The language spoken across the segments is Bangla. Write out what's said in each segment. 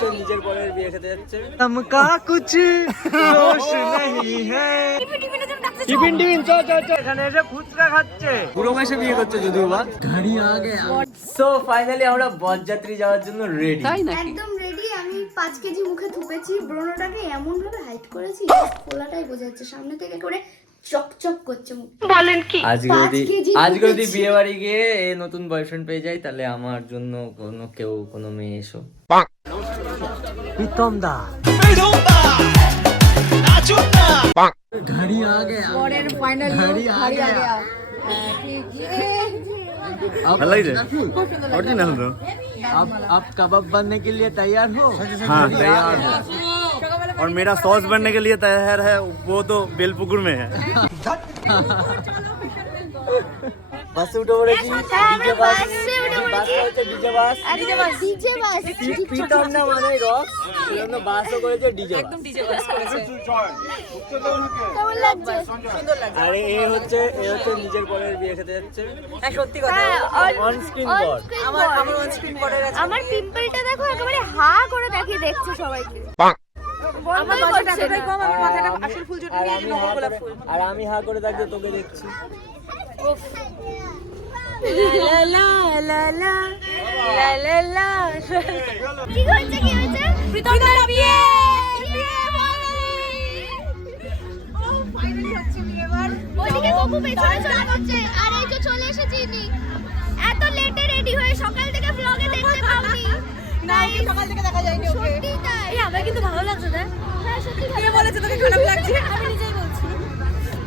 তো নিজের বরের বিয়ে খেতে যাচ্ছে। हमका कुछ दोष नहीं है টিফিন টিফিন চ চ চ এখানে এসে ফুচকা খাচ্ছে। বুড়ো বয়সে বিয়ে করছে যদিও বা। গাড়ি आ गया। সো ফাইনালি আমরা বরযাত্রী যাওয়ার জন্য রেডি। একদম রেডি। আমি 5 কেজি মুখে থুপেছি, ব্রণটাকে এমন ভাবে হাইড করেছি খোলাটাই বোঝা যাচ্ছে, সামনে থেকে করে চকচক করছে মুখ। বলেন কি আজকে যদি বিয়ে বাড়ি গিয়ে নতুন বয়ফ্রেন্ড পেয়ে যাই তাহলে আমার জন্য কোনো মেয়ে এসো। प्रीतम दा घड़ी आ गया और फाइनल घड़ी आ गया ओरिजिनल तो अब आप कबाब बनने के लिए तैयार हो? हाँ तैयार है। और मेरा सॉस बनने के लिए तैयार है, वो तो बेलपुकुर में है। बस उठे पड़ेছি ডিজে বাস হচ্ছে ডিজে বাস প্রীতম না মানে রক সেজন্য বাসও করেছে ডিজে বাস, একদম ডিজে বাস করেছে। কেমন লাগছে? সুন্দর লাগছে। আরে এ হচ্ছে নিজের বরের বিয়ে খেতে যাচ্ছে। হ্যাঁ সত্যি কথা, অন স্ক্রিন বর। আমার অন স্ক্রিন বর্ডার আছে। আমার পিম্পলটা দেখো একেবারে হা করে তাকিয়ে দেখছে সবাইকে। আমার বাজেট এতটাই কম, আমার মাথাটা আসল ফুল জুটে নিয়ে নকল গোলাপ ফুল। আর আমি হা করে থাকতে তোকে দেখছি। লা লা লা লা লা লা লা। কি হচ্ছে প্রীতম দার বিয়ে। ওদিকে গপু পেছনে চলে যাচ্ছে আর এই যে চলে এসেছি নি। এত লেটে রেডি হয়ে সকাল থেকে ব্লগে দেখতে পাবনি। না ওকে সকাল থেকে দেখা যায়নি ওকে। সত্যি তাই। এই আমার কিন্তু ভালো লাগছে না। হ্যাঁ সত্যি কে বলেছে তোকে খারাপ লাগছে? আমি নিজেই বলছি।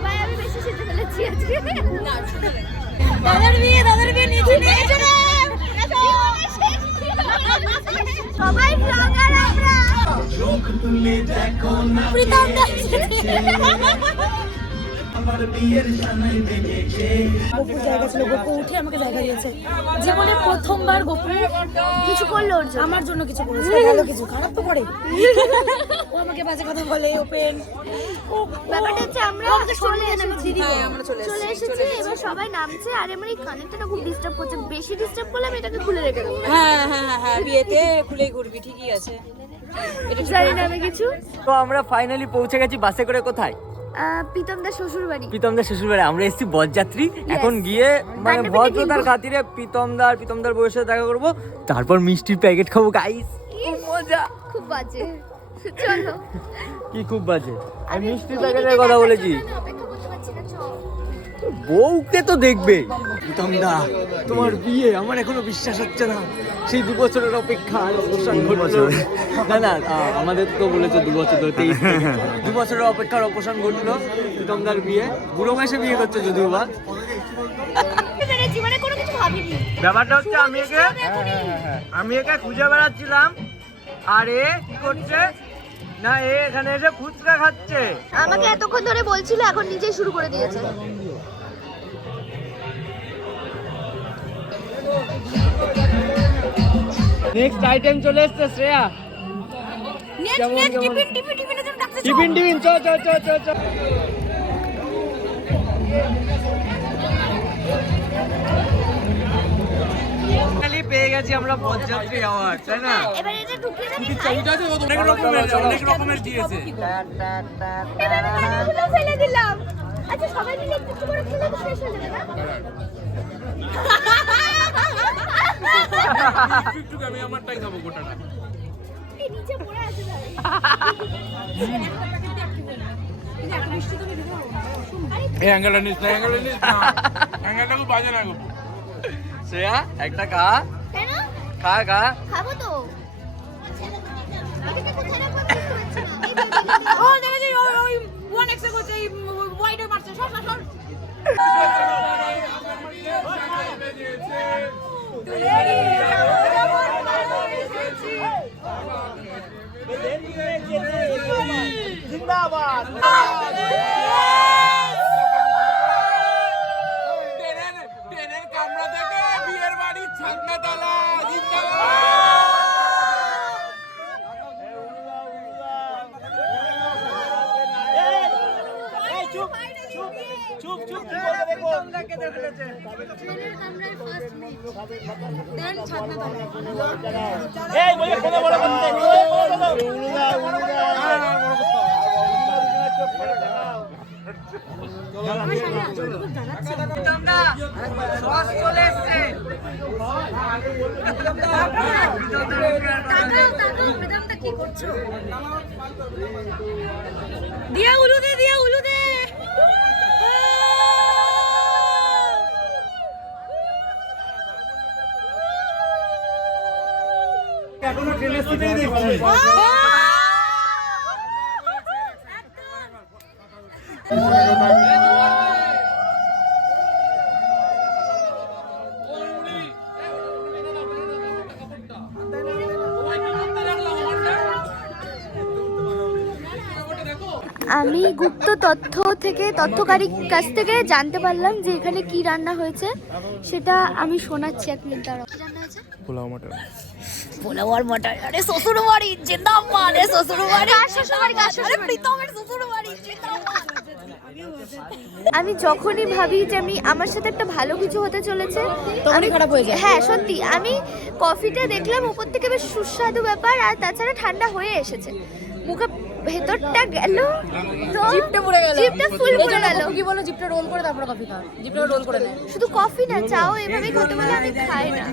ভাই আমি বেশি সেজে ফেলেছি আজকে। না সুন্দর। দাদার বিয়ে নিচে নিয়ে চলে। সবাই ব্লগার আমরা। প্রীতম দা গপু জায়গা ছিল, গপু উঠে আমাকে জায়গা দিয়েছে। জীবনে প্রথমবার গপু কিছু করলো ওর জন্য। আমার জন্য কিছু করেছে, ভালো কিছু, খারাপ তো করে। ও আমাকে বাজে কথা বলে, ওপেন। ও ব্যাপারটা হচ্ছে আমরা চলে এসেছি। হ্যাঁ আমরা চলে এসেছি এবার সবাই নামছে আর আমার এই কানেরটা না খুব ডিস্টার্ব করছে, বেশি ডিস্টার্ব করলে আমি এটাকে খুলে রেখে দেবো। হ্যাঁ হ্যাঁ হ্যাঁ বিয়েতে খুলেই ঘুরবি, ঠিকই আছে। এটা জানি না আমি কিছু। তো আমরা ফাইনালি পৌঁছে গেছি বাসে করে। কোথায়? প্রীতম দা শ্বশুর বাড়ি। প্রীতমদার শ্বশুর বাড়ি। আমরা এসেছি বরযাত্রী। এখন গিয়ে মানে ভদ্রতার খাতিরে প্রীতমদার বউয়ের সাথে দেখা করবো, তারপর মিষ্টির প্যাকেট খাবো। গাইস খুব মজা। খুব বাজে। চলো। কি খুব বাজে? আমি মিষ্টির প্যাকেটের কথা বলেছি। অপেক্ষা করতে পারছি না, চল। বউকে তো দেখবে। প্রীতমদা তোমার বিয়ে আমার এখনো বিশ্বাস হচ্ছে না। সেই 2 বছরের অপেক্ষা আর অবসান ঘটলো। না আমাদের তো বলেছে 2 বছর ধরে, 23 থেকে 2 বছরের অপেক্ষার অবসান ঘটলো। প্রীতমদার বিয়ে, বুড়ো বয়সে বিয়ে করছে যদিও বা। জীবনে কোনো কিছু ভাবিনি। ব্যাপারটা হচ্ছে আমি একে খুঁজে বেড়াচ্ছিলাম আর এ কি করছে না, এ এখানে এসে ফুচকা খাচ্ছে। আমাকে এতক্ষণ ধরে বলছিল, এখন নিজেই শুরু করে দিয়েছে। নেক্সট আইটেম চলে এসেছে শ্রেয়া। টিফিন চ চ চ চ চ। পেয়ে গেছি আমরা বরযাত্রী অ্যাওয়ার্ড, তাই না? এবার এটা ঢুকিয়ে দেন। অনেক রকমের দিয়েছে। ফেলে দিলাম। আচ্ছা সবাই মিলে একটু করে খেলে তো শেষ হয়ে যাবে না? আমি আমারটাই খাবো গোটাটা। এই নিচে পড়ে আছে ভাই। এই অ্যাঙ্গেলটা নিস না, অ্যাঙ্গেলটা খুব বাজে না গো। শ্রেয়া একটা খা। কেন? খা। খাবো তো। এটাকে কোথায় রাখবো বুঝতে পারছি না। ও দেখেছি ওই 1x করছে, এই ওয়াইডার মারছে। সর জিন্দাবাদ। ট্রেনের কামরা থেকে বিয়ের বাড়ির ছাদনাতলা। চুপ কামড়ে ফেলেছে। ট্রেনের কামরায় ফার্স্ট মিট দেন ছাদনা তলায় এই বলে বলে বলে তোমরা সস চলে এসছে। তাকাও প্রীতমদা কি করছো দিয়া উলু দে এখনো ট্রেনের সিটেই দেখছি। আমি গুপ্ত তথ্যকারীর কাছ থেকে জানতে পারলাম যে এখানে কি রান্না হয়েছে, সেটা আমি শোনাচ্ছি এক মিনিট দাঁড়াও। কি রান্না হয়েছে? পোলাও আর মটর। আরে শ্বশুর বাড়ি জিন্দাবাদ, আরে শ্বশুর বাড়ি, আরে প্রীতমের শ্বশুর বাড়ি জিন্দাবাদ। আমি যখনই ভাবি যে আমার সাথে একটা ভালো কিছু হতে চলেছে তখনই খারাপ হয়ে যায়। হ্যাঁ সত্যি, আমি কফিটা দেখলাম উপর থেকে বেশ সুস্বাদু ব্যাপার, আর তাছাড়া ঠান্ডা হয়ে এসেছে, মুখে ভেতরটা গেল তো জিপটা পুড়ে গেল, জিপটা ফুল পুড়ে গেল। কি বলো, জিপটা রোল করে তারপর কফি খাও, জিপটা রোল করে নেয়। শুধু কফি না, চাও এভাবেই খেতে বলে আমি খাই না।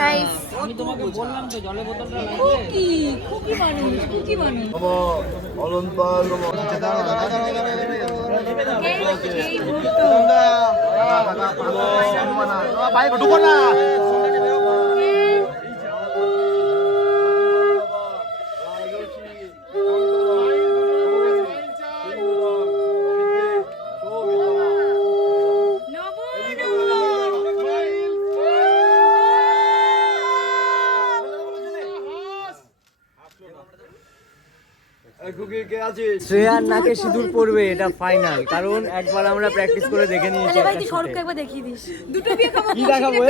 নাইস। খুকি মানুষ। শ্রেয়ার নাকে সিঁদুর পড়বে, এটা ফাইনাল, কারণ একবার আমরা প্র্যাকটিস করে দেখে নিয়েছি। ভাই তুই সরকে একবার দেখিয়ে দিস, দুটো বিয়ে খাবো। কি দেখাবো?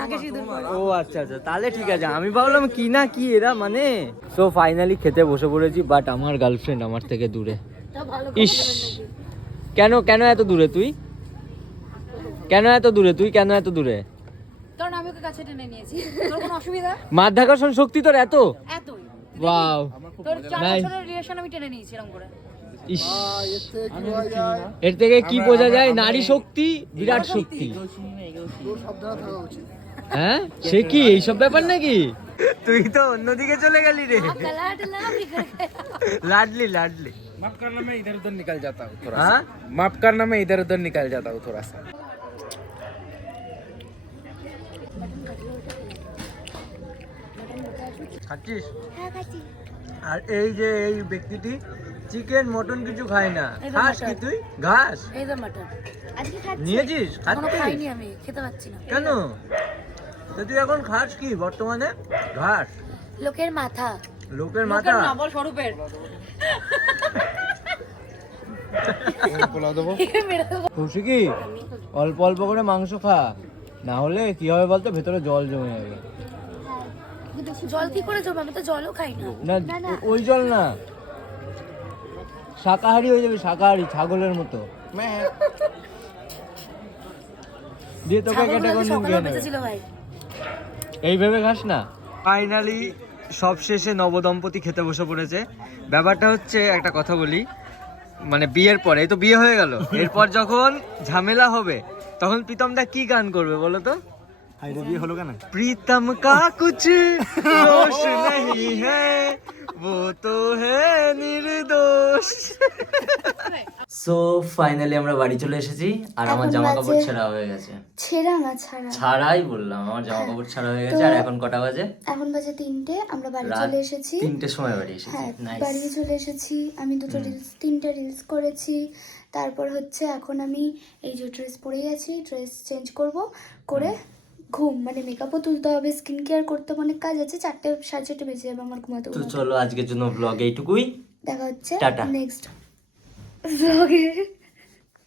তাকে সিঁদুর পরা। ও আচ্ছা, তাহলে ঠিক আছে। আমি ভাবলাম কি না কি এরা মানে। সো ফাইনালি খেতে বসে পড়েছি, বাট আমার গার্লফ্রেন্ড আমার থেকে দূরে। ইস, কেন এত দূরে তুই? কেন এত দূরে? কারণ আমি ওকে কাছে টেনে নিয়েছি। তোর কোনো অসুবিধা? মাধ্যাকর্ষণ শক্তি তোর এতই। ওয়াও, তোর 4 Nice. বছরের রিলেশন আমি টেনে নিয়েছি এরকম করে। ইস, এর থেকে কি বোঝা যায়? নারী শক্তি বিরাট শক্তি। হ্যাঁ, সে কি এইসব ব্যাপার নাকি? তুই তো অন্যদিকে চলে গেলি রে। লাডলি माफ करना, मैं इधर उधर निकल जाता हूँ थोड़ा सा। हाँ? माफ करना, मैं इधर उधर निकल जाता हूँ थोड़ा सा। খাচ্ছিস? হ্যাঁ খাচ্ছি। আর এই যে এই ব্যক্তিটি চিকেন মটন কিছু খায় না, এই তো খাস কি mutton। তুই? ঘাস এই তো মাটন। আজকে খাচ্ছি। নিয়েছিস? এখনো খাচ্ছিস? খাইনি আমি, খেতে পাচ্ছি না। কেন? তো তুই এখন খাস কি বর্তমানে? ঘাস, লোকের মাথা। লোকের মাথা। না বল স্বরূপের। पोलाव देबो। খুশি কি? অল্প অল্প করে মাংস খা, না হলে কি হবে বলতো, ভেতরে জল জমে যাবে। জল কি করে জমে? আমি তো জলও খাই না। না, ওই জল না, শাকাহারি হয়ে যাবে, শাকাহারি, ছাগলের মতো। দিয়ে তোকে কেটে কোন দিন খেয়ে নেবে। বেঁচেছিল ভাই। এই ভেবে খাস না। ফাইনালি সব শেষে নবদম্পতি খেতে বসে পড়েছে। ব্যাপারটা হচ্ছে, একটা কথা বলি, মানে বিয়ের পরে, এই তো বিয়ে হয়ে গেল, এরপর যখন ঝামেলা হবে তখন প্রীতমদা কি গান করবে বলো তো? বিয়ে হলো কেন? प्रीतम का कुछ दोष नहीं है, वो तो है निर्दोष। সো ফাইনালি আমরা বাড়ি চলে এসেছি, আর আমার এখন জামা কাপড় বাজে- ছেঁড়া হয়ে গেছে। ছেঁড়া না ছাড়া। ছাড়াই বললাম, আমার জামা কাপড় ছাড়া হয়ে গেছে। আর এখন কটা বাজে? এখন বাজে 3টে, আমরা বাড়ি রাত চলে এসেছি। 3টের সময় বাড়ি এসেছি। হ্যাঁ, নাইস। বাড়ি চলে এসেছি। আমি 3টে রিলস করেছি। তারপর হচ্ছে এখন আমি এই যে ড্রেস পরে গেছি, ড্রেস চেঞ্জ করে ঘুম, মানে মেকআপও তুলতে হবে, স্কিন কেয়ার করতে হবে, অনেক কাজ আছে। 4:30 বেজে যাবে আমার ঘুমাতে। তো চলো আজকের জন্য ব্লগ এইটুকুই। দেখা হচ্ছে টাটা। নেক্সট ব্লগে।